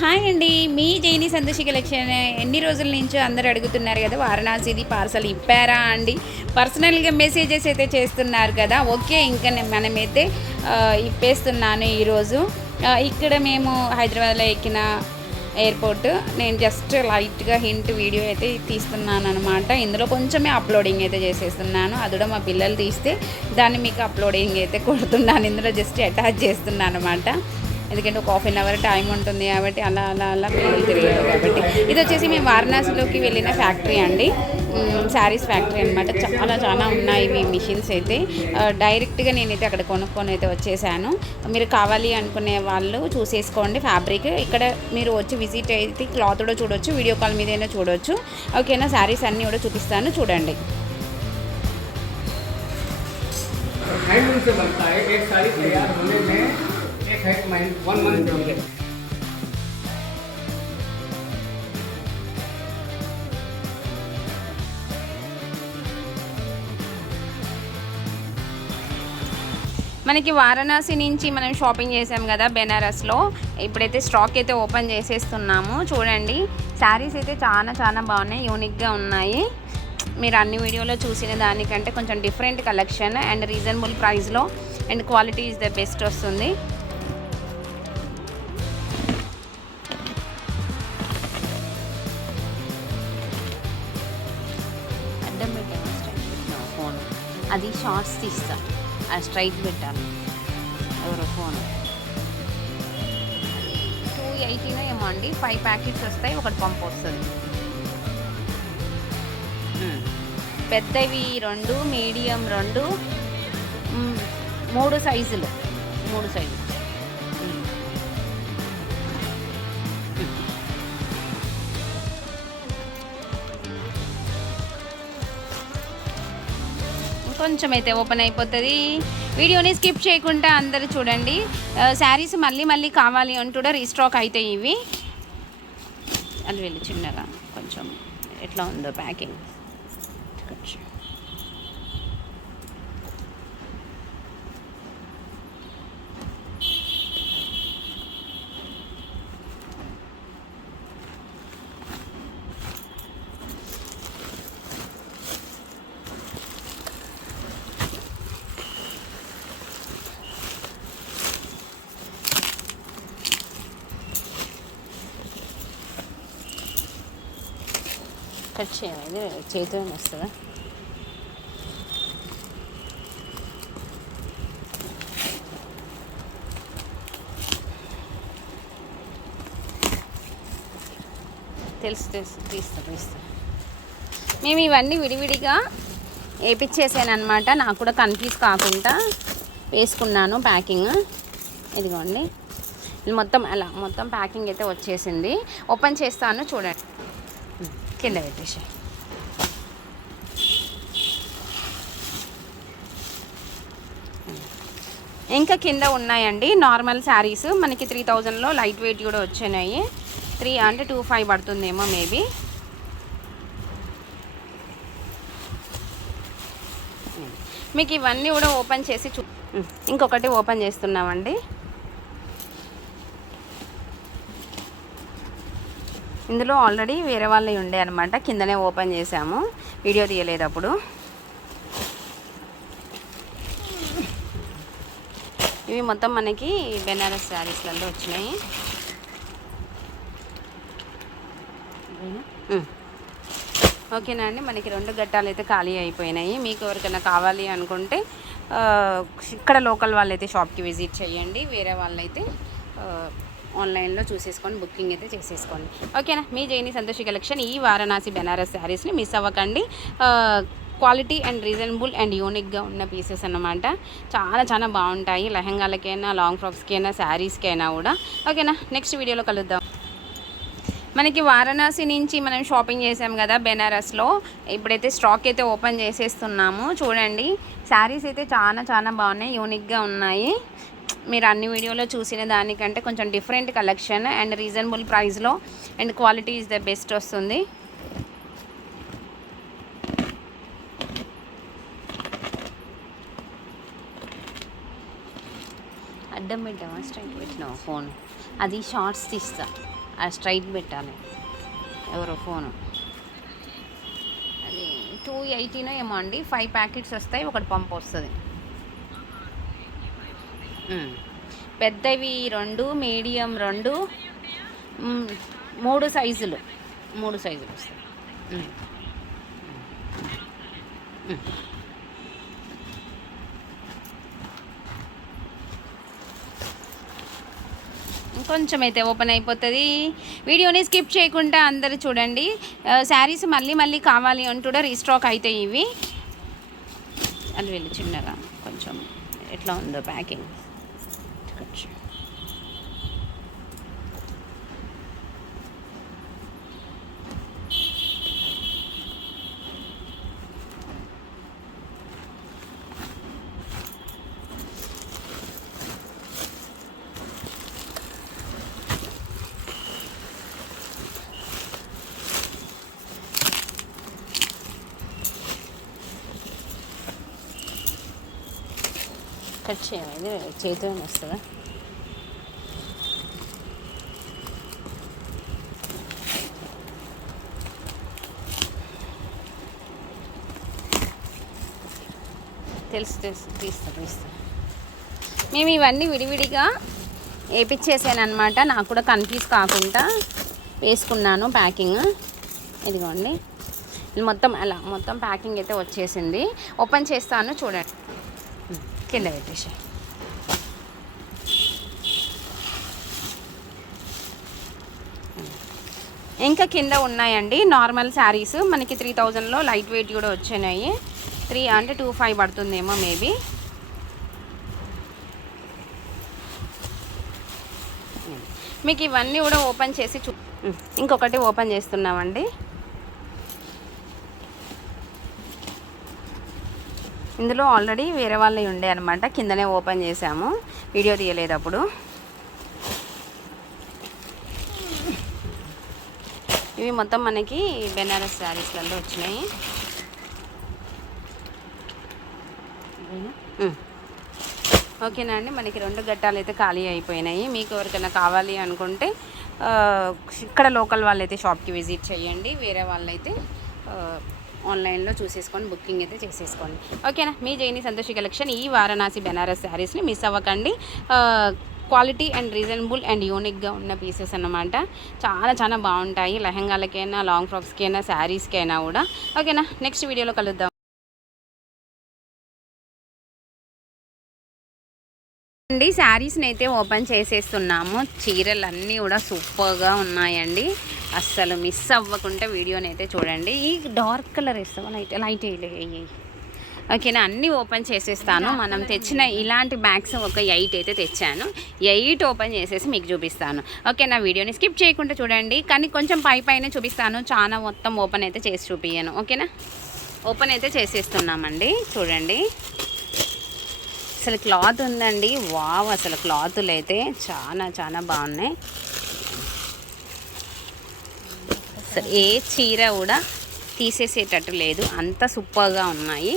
Hi అండి, మీ జైని Santoshi collection. ఎన్ని రోజుల నుంచో అందరూ అడుగుతున్నారు కదా, వారణాసిది పార్సల్ ఇప్పారా అండి. పర్సనల్గా మెసేజెస్ అయితే చేస్తున్నారు కదా. ఓకే, ఇంకా మనమైతే ఇప్పేస్తున్నాను ఈరోజు. ఇక్కడ మేము హైదరాబాద్లో ఎక్కిన ఎయిర్పోర్ట్. నేను జస్ట్ లైట్గా హింట్ వీడియో అయితే తీస్తున్నాను అనమాట. ఇందులో కొంచెమే అప్లోడింగ్ అయితే చేసేస్తున్నాను. అది కూడా మా పిల్లలు తీస్తే దాన్ని మీకు అప్లోడింగ్ అయితే కొడుతున్నాను. ఇందులో జస్ట్ అటాచ్ చేస్తున్నాను అనమాట. ఎందుకంటే ఒక ½ అవర్ టైం ఉంటుంది కాబట్టి అలా అలా అలా పిల్లలు తిరిగారు కాబట్టి. ఇది వచ్చేసి మేము వారణాసిలోకి వెళ్ళిన ఫ్యాక్టరీ అండి, శారీస్ ఫ్యాక్టరీ అనమాట. చాలా ఉన్నాయి ఇవి మిషన్స్ అయితే. డైరెక్ట్గా నేనైతే అక్కడ కొనుక్కొని అయితే వచ్చేసాను. మీరు కావాలి అనుకునే వాళ్ళు చూసేసుకోండి. ఫ్యాబ్రిక్ ఇక్కడ మీరు వచ్చి విజిట్ అయితే క్లాత్ కూడా చూడొచ్చు, వీడియో కాల్ మీదైనా చూడొచ్చు. ఓకేనా, శారీస్ అన్నీ కూడా చూపిస్తాను, చూడండి. మనకి వారణాసి నుంచి మనం షాపింగ్ చేసాం కదా బెనారస్లో. ఇప్పుడైతే స్టాక్ అయితే ఓపెన్ చేసేస్తున్నాము. చూడండి, శారీస్ అయితే చాలా బాగున్నాయి, యూనిక్గా ఉన్నాయి. మీరు అన్ని వీడియోలో చూసిన దానికంటే కొంచెం డిఫరెంట్ కలెక్షన్ అండ్ రీజనబుల్ ప్రైస్లో and quality is the best వస్తుంది. అడ్డం పెట్టాను, స్ట్రైట్ పెట్టాను ఫోన్. అది షార్ట్స్ తీస్తా, అది స్ట్రైట్ పెట్టాను. ఎవరో ఫోన్ 280 ఏమో అండి. 5 ప్యాకెట్స్ వస్తాయి, ఒకటి పంపు వస్తుంది. పెద్దవి 2, మీడియం 2, 3 సైజులు. కొంచెం అయితే ఓపెన్ అయిపోతుంది. వీడియోని స్కిప్ చేయకుండా అందరూ చూడండి. శారీస్ మళ్ళీ కావాలి అని కూడా రీస్టాక్ అవుతాయి ఇవి. అది వెళ్ళి చిన్నగా కొంచెం ఎట్లా ఉందో ప్యాకింగ్. కట్ చేయాలి, చేతితో వస్తుందా. తెలుసు తీస్తా. మేము ఇవన్నీ విడివిడిగా వేపించేసాను అనమాట. నాకు కూడా కన్ఫ్యూజ్ కాకుండా వేసుకున్నాను ప్యాకింగ్. ఇదిగోండి, మొత్తం ప్యాకింగ్ అయితే వచ్చేసింది. ఓపెన్ చేస్తాను, చూడండి. కింద పెట్టేసి ఇంకా కింద ఉన్నాయండి నార్మల్ శారీస్. మనకి 3000లో లైట్ వెయిట్ కూడా వచ్చినాయి. 3 అంటే 25 పడుతుందేమో మేబీ. మీకు ఇవన్నీ కూడా ఓపెన్ చేసి ఇంకొకటి ఓపెన్ చేస్తున్నామండి. ఇందులో ఆల్రెడీ వేరే వాళ్ళవి ఉండే అనమాట, కిందనే ఓపెన్ చేసాము, వీడియో తీయలేదు అప్పుడు. ఇవి మొత్తం మనకి బెనారస్ శారీస్లలో వచ్చినాయి. ఓకేనా అండి, మనకి 2 గట్టాలు అయితే ఖాళీ అయిపోయినాయి. మీకు ఎవరికైనా కావాలి అనుకుంటే ఇక్కడ లోకల్ వాళ్ళైతే షాప్కి విజిట్ చేయండి, వేరే వాళ్ళైతే ఆన్లైన్లో చూసేసుకొని బుకింగ్ అయితే చేసేసుకోండి. ఓకేనా, మీ జైని సంతోషి కలెక్షన్. ఈ వారణాసి బెనారస్ శారీస్ని మిస్ అవ్వకండి. క్వాలిటీ అండ్ రీజనబుల్ అండ్ యూనిక్గా ఉన్న పీసెస్ అన్నమాట. చాలా బాగుంటాయి, లెహంగాలకైనా, లాంగ్ ఫ్రాక్స్కి అయినా, శారీస్కి అయినా కూడా. ఓకేనా, నెక్స్ట్ వీడియోలో కలుద్దాం. మనకి వారణాసి నుంచి మనం షాపింగ్ చేసాం కదా బెనారస్లో. ఇప్పుడైతే స్టాక్ అయితే ఓపెన్ చేసేస్తున్నాము. చూడండి, శారీస్ అయితే చాలా బాగున్నాయి, యూనిక్గా ఉన్నాయి. మీరు అన్ని వీడియోలో చూసిన దానికంటే కొంచెం డిఫరెంట్ కలెక్షన్ అండ్ రీజనబుల్ ప్రైస్లో and quality is the best వస్తుంది. అడ్డం పెట్టావా, స్ట్రైట్ పెట్టినావా ఫోన్. అది షార్ట్స్ తీస్తా, స్ట్రైట్ పెట్టాలి. ఎవరో ఫోను అది 280 ఏమో అండి. 5 ప్యాకెట్స్ వస్తాయి, ఒకటి పంపు వస్తుంది. పెద్దవి 2, మీడియం 2, 3 సైజులు వస్తాయి. కొంచెం అయితే ఓపెన్ అయిపోతుంది. వీడియోని స్కిప్ చేయకుండా అందరూ చూడండి. శారీస్ మళ్ళీ మళ్ళీ కావాలి అని కూడా రీస్టాక్ అవుతాయి ఇవి. అది వెళ్ళి చిన్నగా కొంచెం ఎట్లా ఉందో ప్యాకింగ్. కట్ చేయాలి, చేతితో వస్తుందా? తెలుసు తీస్తా. మేము ఇవన్నీ విడివిడిగా వేపించేసాను అనమాట. నాకు కూడా కన్ఫ్యూజ్ కాకుండా వేసుకున్నాను ప్యాకింగ్. ఇదిగోండి, మొత్తం ప్యాకింగ్ అయితే వచ్చేసింది. ఓపెన్ చేస్తాను చూడండి. కింద పెట్టేసి ఇంకా కింద ఉన్నాయండి నార్మల్ శారీస్. మనకి 3000లో లైట్ వెయిట్ కూడా వచ్చినాయి. 3 అంటే 25 పడుతుందేమో మేబీ. మీకు ఇవన్నీ కూడా ఓపెన్ చేసి ఇంకొకటి ఓపెన్ చేస్తున్నామండి. ఇందులో ఆల్రెడీ వేరే వాళ్ళవి ఉండే అనమాట, కిందనే ఓపెన్ చేసాము, వీడియో తీయలేదు అప్పుడు. ఇవి మొత్తం మనకి బెనారస్ శారీస్లలో వచ్చినాయి. ఓకేనా అండి, మనకి 2 గట్టాలు అయితే ఖాళీ అయిపోయినాయి. మీకు ఎవరికైనా కావాలి అనుకుంటే ఇక్కడ లోకల్ వాళ్ళైతే షాప్కి విజిట్ చేయండి, వేరే వాళ్ళైతే ఆన్లైన్లో చూసేసుకొని బుకింగ్ అయితే చేసేసుకోండి. ఓకేనా. మీ జైని సంతోషి కలెక్షన్ ఈ వారణాసి బెనారస్ శారీస్ని మిస్ అవ్వకండి. క్వాలిటీ అండ్ రీజనబుల్ అండ్ యూనిక్గా ఉన్న పీసెస్ అన్నమాట. చాలా బాగుంటాయి, లెహంగాలకైనా, లాంగ్ ఫ్రాక్స్కైనా, శారీస్కైనా కూడా. ఓకేనా, నెక్స్ట్ వీడియోలో కలుద్దాం. అండి, శారీస్ని అయితే ఓపెన్ చేసేస్తున్నాము. చీరలు అన్నీ కూడా సూపర్గా ఉన్నాయండి. అస్సలు మిస్ అవ్వకుండా వీడియోని అయితే చూడండి. ఈ డార్క్ కలర్ వేస్తావా? లైట్ వేయి. ఓకేనా, అన్నీ ఓపెన్ చేసేస్తాను. మనం తెచ్చిన ఇలాంటి బ్యాగ్స్ ఒక 8 అయితే తెచ్చాను. 8 ఓపెన్ చేసేసి మీకు చూపిస్తాను. ఓకేనా, వీడియోని స్కిప్ చేయకుండా చూడండి. కానీ కొంచెం పైన చూపిస్తాను, చాలా మొత్తం ఓపెన్ అయితే చేసి చూపించాను. ఓకేనా, ఓపెన్ అయితే చేసేస్తున్నామండి. చూడండి, అసలు క్లాత్ ఉందండి. వావ్, అసలు క్లాతులు అయితే చాలా బాగున్నాయి. అసలు ఏ చీర కూడా తీసేసేటట్టు లేదు, అంత సూపర్గా ఉన్నాయి.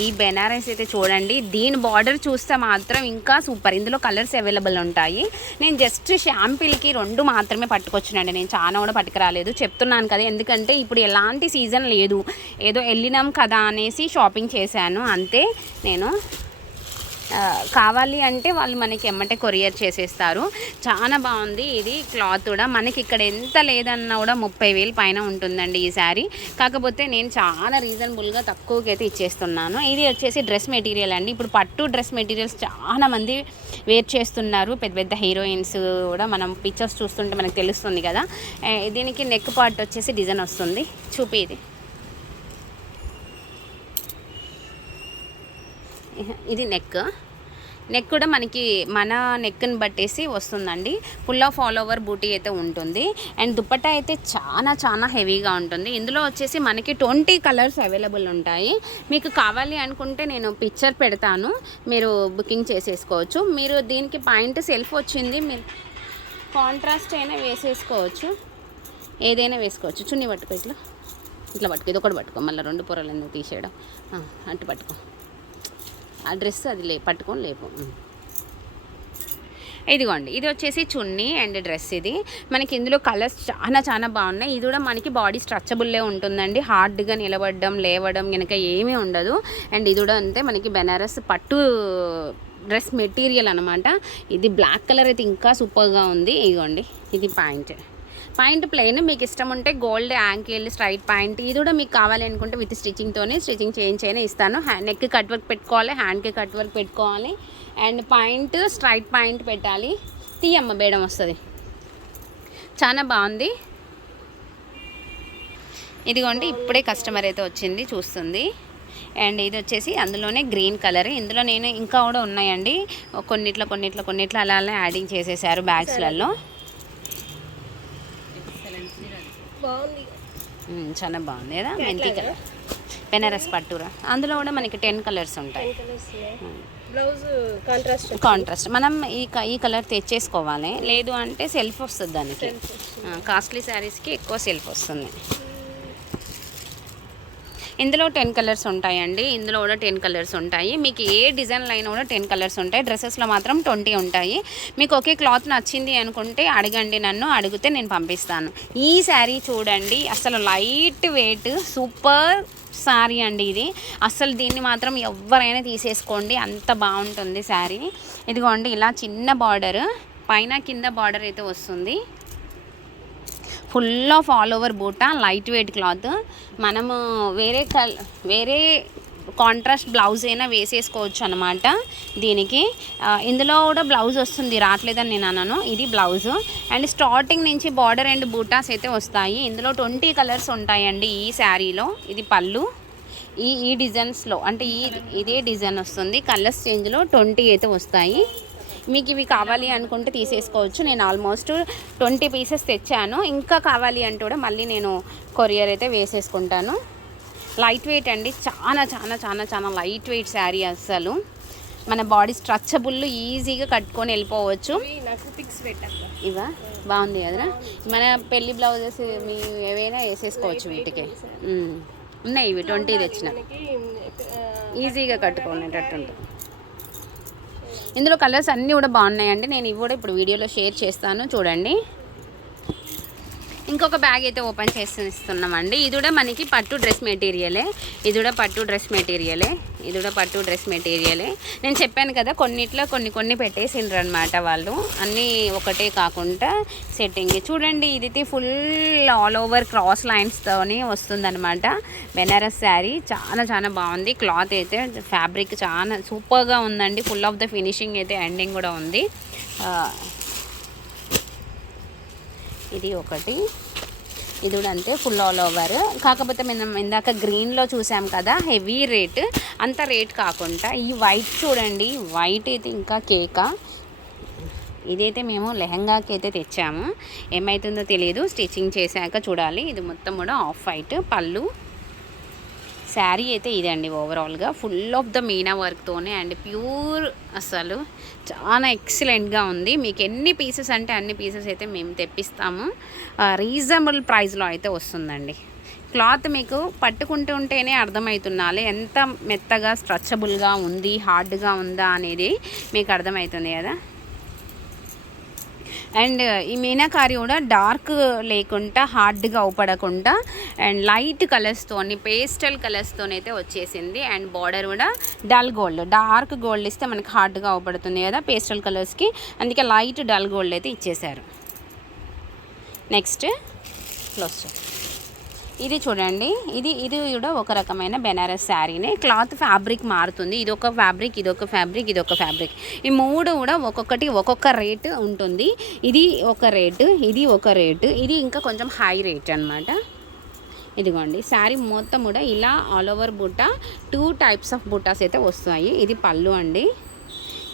ఈ బెనారస్ అయితే చూడండి, దీని బార్డర్ చూస్తే మాత్రం ఇంకా సూపర్. ఇందులో కలర్స్ అవైలబుల్ ఉంటాయి. నేను జస్ట్ షాంపిల్కి 2 మాత్రమే పట్టుకొచ్చినండి, నేను చాలా కూడా పట్టుకురాలేదు. చెప్తున్నాను కదా, ఎందుకంటే ఇప్పుడు ఎలాంటి సీజన్ లేదు, ఏదో వెళ్ళినాం కదా అనేసి షాపింగ్ చేశాను అంతే. నేను కావాలి అంటే వాళ్ళు మనకి ఎమ్మటే కొరియర్ చేసేస్తారు. చాలా బాగుంది ఇది క్లాత్ కూడా. మనకి ఇక్కడ ఎంత లేదన్నా కూడా 30,000 పైన ఉంటుందండి ఈ శారీ. కాకపోతే నేను చాలా రీజనబుల్గా తక్కువకి అయితే ఇచ్చేస్తున్నాను. ఇది వచ్చేసి డ్రెస్ మెటీరియల్ అండి. ఇప్పుడు పట్టు డ్రెస్ మెటీరియల్స్ చాలా మంది వేర్ చేస్తున్నారు, పెద్ద హీరోయిన్స్ కూడా. మనం పిక్చర్స్ చూస్తుంటే మనకు తెలుస్తుంది కదా. దీనికి నెక్ పార్ట్ వచ్చేసి డిజైన్ వస్తుంది, చూపి. ఇది నెక్ కూడా మనకి మన నెక్ని బట్టేసి వస్తుందండి. ఫుల్ ఆఫ్ ఆల్ ఓవర్ బూటీ అయితే ఉంటుంది. అండ్ దుపట్టా అయితే చాలా హెవీగా ఉంటుంది. ఇందులో వచ్చేసి మనకి 20 కలర్స్ అవైలబుల్ ఉంటాయి. మీకు కావాలి అనుకుంటే నేను పిక్చర్ పెడతాను, మీరు బుకింగ్ చేసేసుకోవచ్చు. మీరు దీనికి పాయింట్ సెల్ఫ్ వచ్చింది, మీరు కాంట్రాస్ట్ అయినా వేసేసుకోవచ్చు, ఏదైనా వేసుకోవచ్చు. చున్నీ పట్టుకో, ఇట్లా పట్టుకో, ఇది ఒకటి పట్టుకో, మళ్ళీ 2 పొరలు ఎందుకు తీసేయడం, అటు పట్టుకో. ఆ డ్రెస్ అది పట్టుకొని లేపు. ఇదిగోండి, ఇది వచ్చేసి చున్నీ అండ్ డ్రెస్. ఇది మనకి ఇందులో కలర్స్ చాలా బాగున్నాయి. ఇది కూడా మనకి బాడీ స్ట్రెచబుల్లే ఉంటుందండి, హార్డ్గా నిలబడడం లేవడం కనుక ఏమీ ఉండదు. అండ్ ఇది కూడా అంతే, మనకి బెనారస్ పట్టు డ్రెస్ మెటీరియల్ అనమాట. ఇది బ్లాక్ కలర్ అయితే ఇంకా సూపర్గా ఉంది. ఇదిగోండి, ఇది పాయింట్ ప్లెయిన్. మీకు ఇష్టం ఉంటే గోల్డ్ యాంకిల్ స్ట్రైట్ పాయింట్, ఇది కూడా మీకు కావాలి అనుకుంటే విత్ స్టిచ్చింగ్ చేయించైనా ఇస్తాను. నెక్కి కట్ వర్క్ పెట్టుకోవాలి, హ్యాండ్కి కట్ వర్క్ పెట్టుకోవాలి, అండ్ పాయింట్ స్ట్రైట్ పాయింట్ పెట్టాలి. తీయమ్మ బేడం వస్తుంది, చాలా బాగుంది. ఇదిగోండి, ఇప్పుడే కస్టమర్ అయితే వచ్చింది, చూస్తుంది. అండ్ ఇది వచ్చేసి అందులోనే గ్రీన్ కలర్. ఇందులో నేను ఇంకా కూడా ఉన్నాయండి, కొన్నిట్లో అలా యాడింగ్ చేసేసారు బ్యాగ్స్లలో. చాలా బాగుంది కదా, మెంతి కలర్ బెనారస్ పట్టురా. అందులో కూడా మనకి 10 కలర్స్ ఉంటాయి. కాంట్రాస్ట్ మనం ఈ కలర్ తెచ్చేసుకోవాలి, లేదు అంటే సెల్ఫ్ వస్తుంది దానికి. కాస్ట్లీ శారీస్కి ఎక్కువ సెల్ఫ్ వస్తుంది. ఇందులో 10 కలర్స్ ఉంటాయండి, ఇందులో కూడా 10 కలర్స్ ఉంటాయి. మీకు ఏ డిజైన్లో అయినా కూడా 10 కలర్స్ ఉంటాయి. డ్రెస్సెస్లో మాత్రం 20 ఉంటాయి. మీకు ఒకే క్లాత్ నచ్చింది అనుకుంటే అడగండి, నన్ను అడిగితే నేను పంపిస్తాను. ఈ శారీ చూడండి, అసలు లైట్ వెయిట్ సూపర్ శారీ అండి ఇది. అసలు దీన్ని మాత్రం ఎవరైనా తీసేసుకోండి, అంత బాగుంటుంది శారీ. ఇదిగోండి, ఇలా చిన్న బార్డర్ పైన కింద బార్డర్ అయితే వస్తుంది. ఫుల్ ఆఫ్ ఆల్ ఓవర్ బూటా, లైట్ వెయిట్ క్లాత్. మనము వేరే కాంట్రాస్ట్ బ్లౌజ్ అయినా వేసేసుకోవచ్చు అనమాట దీనికి. ఇందులో కూడా బ్లౌజ్ వస్తుంది, రావట్లేదని నేను అన్నాను. ఇది బ్లౌజ్. అండ్ స్టార్టింగ్ నుంచి బార్డర్ అండ్ బూటాస్ అయితే వస్తాయి. ఇందులో 20 కలర్స్ ఉంటాయండి ఈ శారీలో. ఇది పళ్ళు, ఈ డిజైన్స్లో అంటే ఇదే డిజైన్ వస్తుంది. కలర్స్ చేంజ్లో 20 అయితే వస్తాయి. మీకు ఇవి కావాలి అనుకుంటే తీసేసుకోవచ్చు. నేను ఆల్మోస్ట్ 20 పీసెస్ తెచ్చాను, ఇంకా కావాలి అంటే కూడా మళ్ళీ నేను కొరియర్ అయితే వేసేసుకుంటాను. లైట్ వెయిట్ అండి, చాలా లైట్ వెయిట్ శారీ. అసలు మన బాడీ స్ట్రెచబుల్, ఈజీగా కట్టుకొని వెళ్ళిపోవచ్చు. ఇవా బాగుంది కదా, మన పెళ్లి బ్లౌజెస్ మీ ఏవైనా వేసేసుకోవచ్చు వీటికి. ఉన్నాయి ఇవి 20 తెచ్చిన, ఈజీగా కట్టుకునేటట్టు ఉంటుంది. ఇందులో కలర్స్ అన్నీ కూడా బాగున్నాయండి, నేను ఇవి కూడా ఇప్పుడు వీడియోలో షేర్ చేస్తాను, చూడండి. ఇంకొక బ్యాగ్ అయితే ఓపెన్ చేసి ఇస్తున్నామండి. ఇది కూడా మనకి పట్టు డ్రెస్ మెటీరియలే. నేను చెప్పాను కదా, కొన్నిట్లో కొన్ని పెట్టేసిండ్రు అనమాట వాళ్ళు, అన్నీ ఒకటే కాకుండా సెట్టింగ్. చూడండి, ఇది ఫుల్ ఆల్ ఓవర్ క్రాస్ లైన్స్తోని వస్తుందన్నమాట. బెనారస్ శారీ చాలా బాగుంది. క్లాత్ అయితే ఫ్యాబ్రిక్ చాలా సూపర్గా ఉందండి. ఫుల్ ఆఫ్ ద ఫినిషింగ్ అయితే ఎండింగ్ కూడా ఉంది. ఇది ఒకటి, ఇది కూడా అంతే ఫుల్ ఆల్ ఓవర్. కాకపోతే మనం ఇందాక గ్రీన్లో చూసాం కదా, హెవీ రేట్, అంత రేట్ కాకుండా ఈ వైట్ చూడండి, వైట్ అయితే ఇంకా కేకా. ఇదైతే మేము లెహంగాకి అయితే తెచ్చాము, ఏమవుతుందో తెలియదు, స్టిచ్చింగ్ చేశాక చూడాలి. ఇది మొత్తం కూడా ఆఫ్ వైట్ పళ్ళు. శారీ అయితే ఇదండి ఓవరాల్గా ఫుల్ ఆఫ్ ద మీనా వర్క్తోనే అండ్ ప్యూర్, అసలు చాలా ఎక్సలెంట్గా ఉంది. మీకు ఎన్ని పీసెస్ అంటే అన్ని పీసెస్ అయితే మేము తెప్పిస్తాము. రీజనబుల్ ప్రైస్లో అయితే వస్తుందండి. క్లాత్ మీకు పట్టుకుంటూ ఉంటేనే అర్థమవుతున్నాలి ఎంత మెత్తగా స్ట్రెచబుల్గా ఉంది, హార్డ్గా ఉందా అనేది మీకు అర్థమవుతుంది కదా. అండ్ ఈ మీనాకారి కూడా డార్క్ లేకుండా, హార్డ్గా అవుపడకుండా అండ్ లైట్ కలర్స్తోని, పేస్టల్ కలర్స్తోని అయితే వచ్చేసింది. అండ్ బార్డర్ కూడా డల్ గోల్డ్, డార్క్ గోల్డ్ ఇస్తే మనకి హార్డ్గా అవుపడుతుంది కదా పేస్టల్ కలర్స్కి, అందుకే లైట్ డల్ గోల్డ్ అయితే ఇచ్చేసారు. Next close. ఇది చూడండి, ఇది కూడా ఒక రకమైన బెనారస్ శారీనే. క్లాత్ ఫ్యాబ్రిక్ మారుతుంది, ఇదొక ఫ్యాబ్రిక్, ఇదొక ఫ్యాబ్రిక్. ఈ మూడు కూడా ఒక్కొక్కటి ఒక్కొక్క రేట్ ఉంటుంది. ఇది ఒక రేటు, ఇది ఒక రేటు, ఇది ఇంకా కొంచెం హై రేట్ అనమాట. ఇదిగోండి, శారీ మొత్తం కూడా ఇలా ఆల్ ఓవర్ బుట్ట, 2 టైప్స్ ఆఫ్ బుట్టాస్ అయితే వస్తాయి. ఇది పళ్ళు అండి.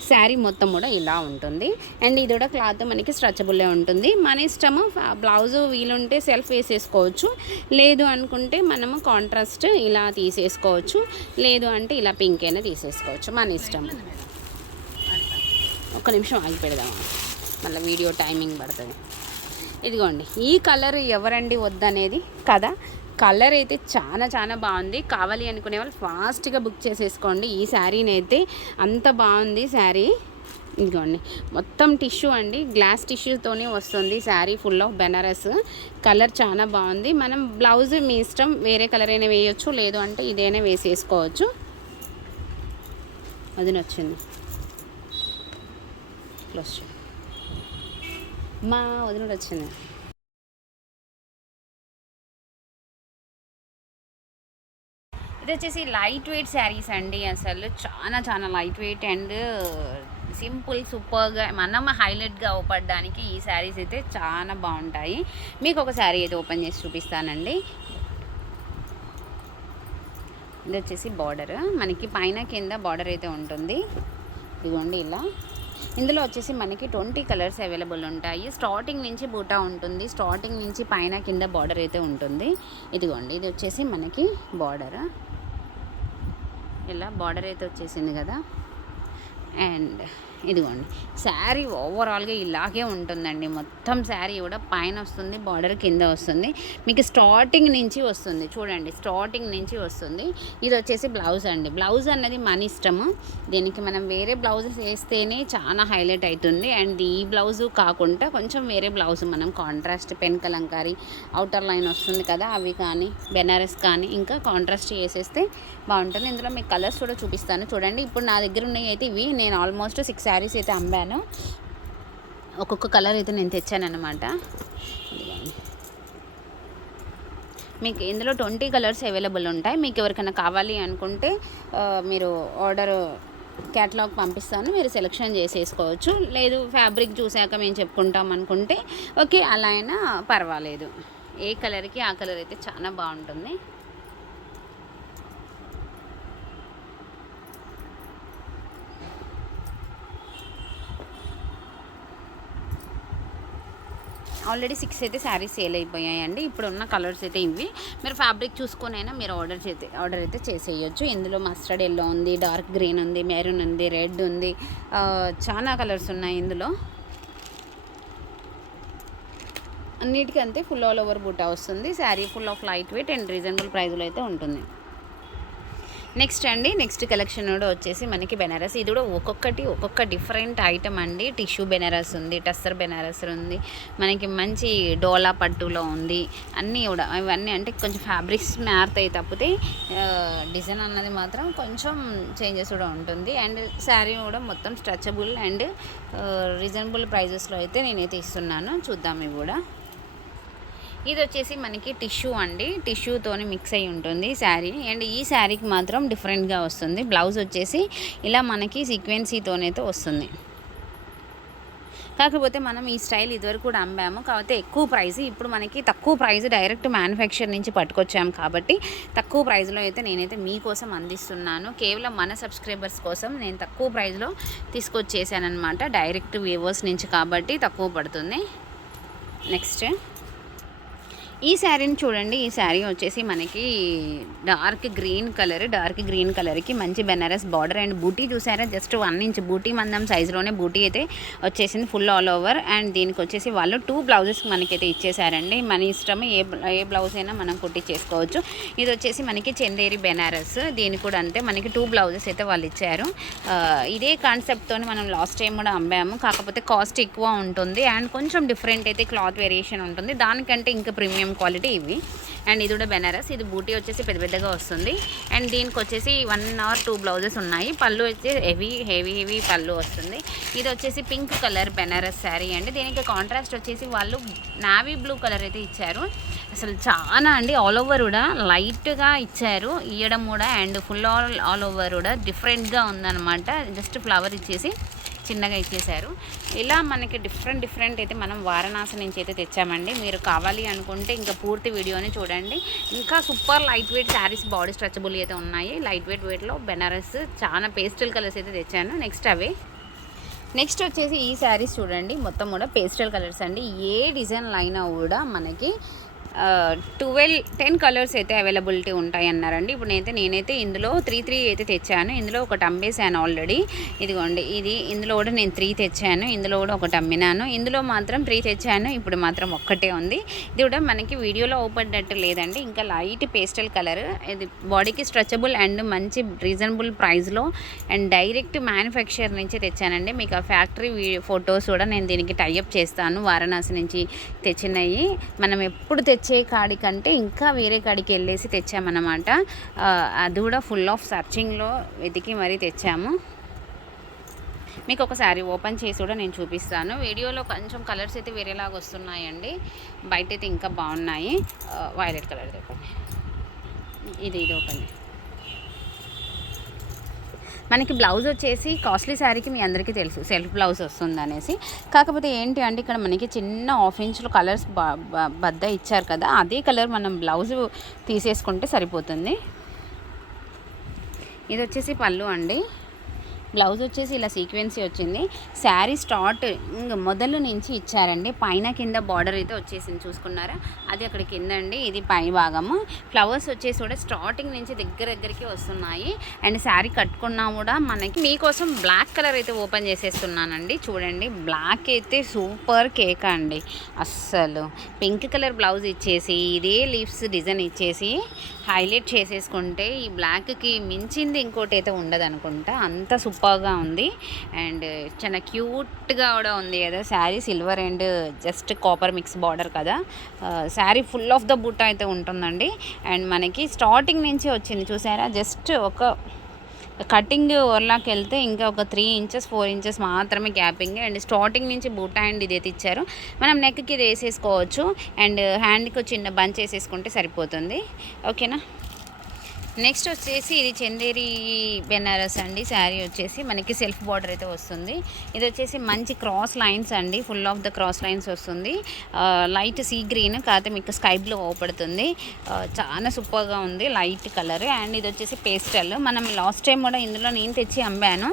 శారీ మొత్తం కూడా ఇలా ఉంటుంది. అండ్ ఇది కూడా క్లాత్ మనకి స్ట్రెచబుల్లే ఉంటుంది. మన ఇష్టము, బ్లౌజు వీలుంటే సెల్ఫ్ వేసేసుకోవచ్చు, లేదు అనుకుంటే మనము కాంట్రాస్ట్ ఇలా తీసేసుకోవచ్చు, లేదు అంటే ఇలా పింక్ అయినా తీసేసుకోవచ్చు, మన ఇష్టం. ఒక్క నిమిషం ఆగి పెడదాము, మళ్ళీ వీడియో టైమింగ్ పడుతుంది. ఇదిగోండి, ఈ కలర్ ఎవరండి వద్దనేది కదా, కలర్ అయితే చాలా బాగుంది. కావాలి అనుకునే వాళ్ళు ఫాస్ట్గా బుక్ చేసేసుకోండి. ఈ శారీని అయితే అంత బాగుంది శారీ, ఇదిగోండి మొత్తం టిష్యూ అండి, గ్లాస్ టిష్యూతోనే వస్తుంది sari full of Banaras. Colour చాలా బాగుంది. మనం బ్లౌజ్ మీ ఇష్టం, వేరే కలర్ అయినా వేయచ్చు, లేదు అంటే ఇదైనా వేసేసుకోవచ్చు. అది నచ్చింది ప్లస్ మా వదిన వచ్చింది. ఇది వచ్చేసి లైట్ వెయిట్ శారీస్ అండి, అసలు చాలా చాలా లైట్ వెయిట్ అండ్ సింపుల్ సూపర్గా మనం హైలైట్గా అవపడడానికి ఈ శారీస్ అయితే చాలా బాగుంటాయి. మీకు ఒక శారీ అయితే ఓపెన్ చేసి చూపిస్తానండి. ఇది వచ్చేసి బార్డర్, మనకి పైన కింద బార్డర్ అయితే ఉంటుంది. ఇదిగోండి ఇలా. ఇందులో వచ్చేసి మనకి 20 కలర్స్ అవైలబుల్ ఉంటాయి. స్టార్టింగ్ నుంచి బూటా ఉంటుంది, స్టార్టింగ్ నుంచి పైన కింద బార్డర్ అయితే ఉంటుంది. ఇదిగోండి ఇది వచ్చేసి మనకి బార్డర్, ఇలా బార్డర్ అయితే వచ్చేసింది కదా. అండ్ ఇదిగోండి శారీ ఓవరాల్గా ఇలాగే ఉంటుందండి. మొత్తం శారీ కూడా పైన వస్తుంది, బార్డర్ కింద వస్తుంది. మీకు స్టార్టింగ్ నుంచి వస్తుంది చూడండి, స్టార్టింగ్ నుంచి వస్తుంది. ఇది వచ్చేసి బ్లౌజ్ అండి. బ్లౌజ్ అన్నది మన ఇష్టము, దీనికి మనం వేరే బ్లౌజెస్ వేస్తేనే చాలా హైలైట్ అవుతుంది. అండ్ ఈ బ్లౌజు కాకుండా కొంచెం వేరే బ్లౌజ్ మనం contrast pen Kalamkari outer line వస్తుంది కదా, అవి కానీ బెనారస్ కానీ ఇంకా కాంట్రాస్ట్ చేసేస్తే బాగుంటుంది. ఇందులో మీకు కలర్స్ కూడా చూపిస్తాను చూడండి. ఇప్పుడు నా దగ్గర ఉన్నాయి అయితే ఇవి, నేను ఆల్మోస్ట్ 6 శారీస్ అయితే అమ్మాను. ఒక్కొక్క కలర్ అయితే నేను తెచ్చాను అనమాట. మీకు ఇందులో 20 కలర్స్ అవైలబుల్ ఉంటాయి. మీకు ఎవరికైనా కావాలి అనుకుంటే మీరు ఆర్డర్ క్యాటలాగ్ పంపిస్తాను, మీరు సెలెక్షన్ చేసేసుకోవచ్చు. లేదు ఫ్యాబ్రిక్ చూశాక మేము చెప్పుకుంటాం అనుకుంటే ఓకే, అలా అయినా పర్వాలేదు. ఏ కలర్కి ఆ కలర్ అయితే చాలా బాగుంటుంది. ఆల్రెడీ 6 అయితే శారీస్ సేల్ అయిపోయాయండి. ఇప్పుడు ఉన్న కలర్స్ అయితే ఇవి. మీరు ఫ్యాబ్రిక్ చూసుకొని అయినా మీరు ఆర్డర్ అయితే చేసేయచ్చు. ఇందులో మస్టర్డ్ ఎల్లో ఉంది, డార్క్ గ్రీన్ ఉంది, మెరూన్ ఉంది, రెడ్ ఉంది, చాలా కలర్స్ ఉన్నాయి ఇందులో. అన్నిటికీ అంతే ఫుల్ ఆల్ ఓవర్ బూటా వస్తుంది. Sari full of light weight and reasonable ప్రైస్లో అయితే ఉంటుంది. నెక్స్ట్ అండి, నెక్స్ట్ కలెక్షన్ కూడా వచ్చేసి మనకి బెనారస్. ఇది కూడా ఒక్కొక్క డిఫరెంట్ ఐటమ్ అండి. టిష్యూ బెనారస్ ఉంది, టస్సర్ బెనారస్ ఉంది, మనకి మంచి డోలా పట్టులో ఉంది. అన్నీ కూడా ఇవన్నీ అంటే కొంచెం ఫ్యాబ్రిక్స్ మారుతాయి తప్పితే డిజైన్ అన్నది మాత్రం కొంచెం చేంజెస్ కూడా ఉంటుంది. అండ్ శారీ కూడా మొత్తం స్ట్రెచబుల్ అండ్ రీజనబుల్ ప్రైజెస్లో అయితే నేనైతే ఇస్తున్నాను. చూద్దాం ఇవి కూడా. ఇది వచ్చేసి మనకి టిష్యూ అండి, టిష్యూతోని మిక్స్ అయి ఉంటుంది శారీ. అండ్ ఈ శారీకి మాత్రం డిఫరెంట్గా వస్తుంది. బ్లౌజ్ వచ్చేసి ఇలా మనకి సీక్వెన్సీతోనైతే వస్తుంది. కాకపోతే మనం ఈ స్టైల్ ఇదివరకు కూడా అమ్మాము, కాకపోతే ఎక్కువ ప్రైస్. ఇప్పుడు మనకి తక్కువ ప్రైస్ డైరెక్ట్ మ్యానుఫ్యాక్చర్ నుంచి పట్టుకొచ్చాము కాబట్టి తక్కువ ప్రైస్లో అయితే నేనైతే మీకోసం అందిస్తున్నాను. కేవలం మన సబ్స్క్రైబర్స్ కోసం నేను తక్కువ ప్రైస్లో తీసుకొచ్చేసాను అనమాట, డైరెక్ట్ వ్యూవర్స్ నుంచి కాబట్టి తక్కువ పడుతుంది. నెక్స్ట్ ఈ శారీని చూడండి. ఈ శారీ వచ్చేసి మనకి డార్క్ గ్రీన్ కలర్కి మంచి బెనారస్ బార్డర్ అండ్ బూటీ చూసారా, జస్ట్ 1 ఇంచ్ బూటీ మందం సైజులోనే బూటీ అయితే వచ్చేసింది ఫుల్ ఆల్ ఓవర్. అండ్ దీనికి వచ్చేసి వాళ్ళు 2 బ్లౌజెస్ మనకైతే ఇచ్చేసారండి. మన ఇష్టం, ఏ బ్లౌజ్ అయినా మనం కుట్టించేసుకోవచ్చు. ఇది వచ్చేసి మనకి చందేరి బెనారస్, దీనికి కూడా అంతే మనకి 2 బ్లౌజెస్ అయితే వాళ్ళు ఇచ్చారు. ఇదే కాన్సెప్ట్తో మనం లాస్ట్ టైం కూడా అమ్మాము, కాకపోతే కాస్ట్ ఎక్కువ ఉంటుంది అండ్ కొంచెం డిఫరెంట్ అయితే క్లాత్ వేరియేషన్ ఉంటుంది. దానికంటే ఇంకా ప్రీమియం క్వాలిటీ ఇవి. అండ్ ఇది కూడా బెనారస్, ఇది బూటీ వచ్చేసి పెద్దగా వస్తుంది. అండ్ దీనికి వచ్చేసి 1 or 2 బ్లౌజెస్ ఉన్నాయి. పళ్ళు వచ్చి హెవీ పళ్ళు వస్తుంది. ఇది వచ్చేసి పింక్ కలర్ బెనారస్ శారీ అండి. దీనికి కాంట్రాస్ట్ వచ్చేసి వాళ్ళు నావీ బ్లూ కలర్ అయితే ఇచ్చారు. అసలు చాలా అండి, ఆల్ ఓవర్ కూడా లైట్గా ఇచ్చారు ఇవ్వడం కూడా. అండ్ ఫుల్ ఆల్ ఓవర్ కూడా డిఫరెంట్గా ఉందన్నమాట. జస్ట్ ఫ్లవర్ ఇచ్చేసి చిన్నగా ఇచ్చేసారు. ఇలా మనకి డిఫరెంట్ అయితే మనం వారణాసి నుంచి అయితే తెచ్చామండి. మీరు కావాలి అనుకుంటే ఇంకా పూర్తి వీడియోని చూడండి. ఇంకా super light weight saris body stretchable అయితే ఉన్నాయి. లైట్ వెయిట్లో బెనారస్ చాలా పేస్టల్ కలర్స్ అయితే తెచ్చాను. నెక్స్ట్ వచ్చేసి ఈ శారీస్ చూడండి, మొత్తం కూడా పేస్టల్ కలర్స్ అండి. ఏ డిజైన్ అయినా కూడా మనకి 10 కలర్స్ అయితే అవైలబిలిటీ ఉంటాయి అన్నారండి. ఇప్పుడు నేనైతే ఇందులో 3 అయితే తెచ్చాను. ఇందులో ఒకటి అమ్మేశాను ఆల్రెడీ. ఇదిగోండి ఇందులో కూడా నేను 3 తెచ్చాను. ఇందులో కూడా ఒకటి అమ్మినాను. ఇందులో మాత్రం 3 తెచ్చాను. ఇప్పుడు మాత్రం ఒక్కటే ఉంది. ఇది కూడా మనకి వీడియోలో ఓపెన్నట్టు లేదండి. ఇంకా లైట్ పేస్టల్ కలర్, ఇది బాడీకి స్ట్రెచబుల్ అండ్ మంచి రీజనబుల్ ప్రైస్లో అండ్ డైరెక్ట్ మ్యానుఫ్యాక్చర్ నుంచి తెచ్చానండి. మీకు ఆ ఫ్యాక్టరీ ఫొటోస్ కూడా నేను దీనికి టైఅప్ చేస్తాను. వారణాసి నుంచి తెచ్చినవి. మనం ఎప్పుడు తెచ్చే కాడి కంటే ఇంకా వేరే కాడికి వెళ్ళేసి తెచ్చామన్నమాట. అది కూడా ఫుల్ ఆఫ్ సర్చింగ్లో వెతికి మరీ తెచ్చాము. మీకు ఒకసారి ఓపెన్ చేసి కూడా నేను చూపిస్తాను. వీడియోలో కొంచెం కలర్స్ అయితే వేరేలాగా వస్తున్నాయండి, బయట అయితే ఇంకా బాగున్నాయి. వైలెట్ కలర్ చెప్పండి, ఇది ఓపెన్. మనకి బ్లౌజ్ వచ్చేసి కాస్ట్లీ శారీకి మీ అందరికీ తెలుసు సెల్ఫ్ బ్లౌజ్ వస్తుంది అనేసి. కాకపోతే ఏంటి అంటే ఇక్కడ మనకి చిన్న 1/2 ఇంచ్లో కలర్స్ బద్ద ఇచ్చారు కదా, అదే కలర్ మనం బ్లౌజ్ తీసేసుకుంటే సరిపోతుంది. ఇది వచ్చేసి పళ్ళు అండి. బ్లౌజ్ వచ్చేసి ఇలా సీక్వెన్సీ వచ్చింది. శారీ స్టార్ట్ మొదలు నుంచి ఇచ్చారండి. పైన కింద బార్డర్ అయితే వచ్చేసింది, చూసుకున్నారా? అది అక్కడ కింద అండి, ఇది పై భాగము. ఫ్లవర్స్ వచ్చేసి కూడా స్టార్టింగ్ నుంచి దగ్గరికి వస్తున్నాయి. అండ్ శారీ కట్టుకున్నా కూడా మనకి మీకోసం బ్లాక్ కలర్ అయితే ఓపెన్ చేసేస్తున్నానండి. చూడండి, బ్లాక్ అయితే సూపర్ కేక్ అండి. అస్సలు పింక్ కలర్ బ్లౌజ్ ఇచ్చేసి ఇదే లీవ్స్ డిజైన్ ఇచ్చేసి హైలైట్ చేసేసుకుంటే ఈ బ్లాక్కి మించింది ఇంకోటి అయితే ఉండదు అనుకుంటా, అంత సూపర్గా ఉంది. అండ్ చాలా క్యూట్గా కూడా ఉంది కదా sari. Silver and just copper mix border కదా. శారీ ఫుల్ ఆఫ్ ద బుట్ట అయితే ఉంటుందండి. అండ్ మనకి స్టార్టింగ్ నుంచి వచ్చింది చూసారా, జస్ట్ ఒక కటింగ్ ఓర్లాకి వెళ్తే ఇంకా ఒక 3 ఇంచెస్ 4 ఇంచెస్ మాత్రమే గ్యాపింగ్. అండ్ స్టార్టింగ్ నుంచి బూటా అండ్ ఇదైతే ఇచ్చారు. మనం నెక్కి ఇది వేసేసుకోవచ్చు అండ్ హ్యాండ్కి చిన్న బంచ్ వేసేసుకుంటే సరిపోతుంది. ఓకేనా? నెక్స్ట్ వచ్చేసి ఇది చందేరి బెనారస్ అండి. శారీ వచ్చేసి మనకి సెల్ఫ్ బార్డర్ అయితే వస్తుంది. ఇది వచ్చేసి మంచి క్రాస్ లైన్స్ అండి, full of the cross lines వస్తుంది. లైట్ సీ గ్రీన్ కాకపోతే మీకు స్కై బ్లూ అవుపడుతుంది. చాలా సూపర్గా ఉంది, లైట్ కలర్. అండ్ ఇది వచ్చేసి పేస్టల్. మనం లాస్ట్ టైం కూడా ఇందులో నేను తెచ్చి అమ్మాను,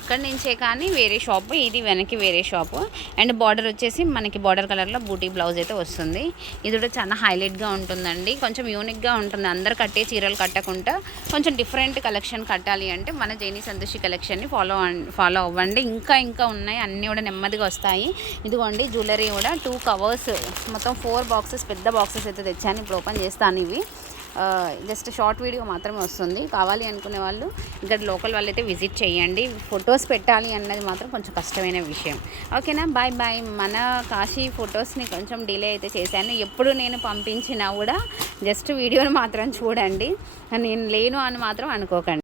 అక్కడి నుంచే కానీ వేరే షాపు, ఇది వెనక్కి వేరే షాపు. అండ్ బార్డర్ వచ్చేసి మనకి బార్డర్ కలర్లో బూటీ బ్లౌజ్ అయితే వస్తుంది. ఇది కూడా చాలా హైలైట్గా ఉంటుందండి, కొంచెం యూనిక్గా ఉంటుంది. అందరు కట్టే చీరలు కట్టకుండా కొంచెం డిఫరెంట్ కలెక్షన్ కట్టాలి అంటే మన జైనీ సంతోషి కలెక్షన్ని ఫాలో అవ్వండి. ఇంకా ఉన్నాయి, అన్నీ కూడా నెమ్మదిగా వస్తాయి. ఇదిగోండి జ్యువెలరీ కూడా 2 కవర్స్, మొత్తం 4 బాక్సెస్, పెద్ద బాక్సెస్ అయితే తెచ్చాను. ఇప్పుడు ఓపెన్ చేస్తాను. ఇవి జస్ట్ షార్ట్ వీడియో మాత్రమే వస్తుంది. కావాలి అనుకునే వాళ్ళు ఇక్కడ లోకల్ వాళ్ళు అయితే విజిట్ చేయండి. ఫొటోస్ పెట్టాలి అన్నది మాత్రం కొంచెం కష్టమైన విషయం. ఓకేనా? Bye bye. మన కాశీ ఫొటోస్ని కొంచెం డిలే అయితే చేశాను. ఎప్పుడు నేను పంపించినా కూడా జస్ట్ వీడియోని మాత్రం చూడండి, నేను లేను అని మాత్రం అనుకోకండి.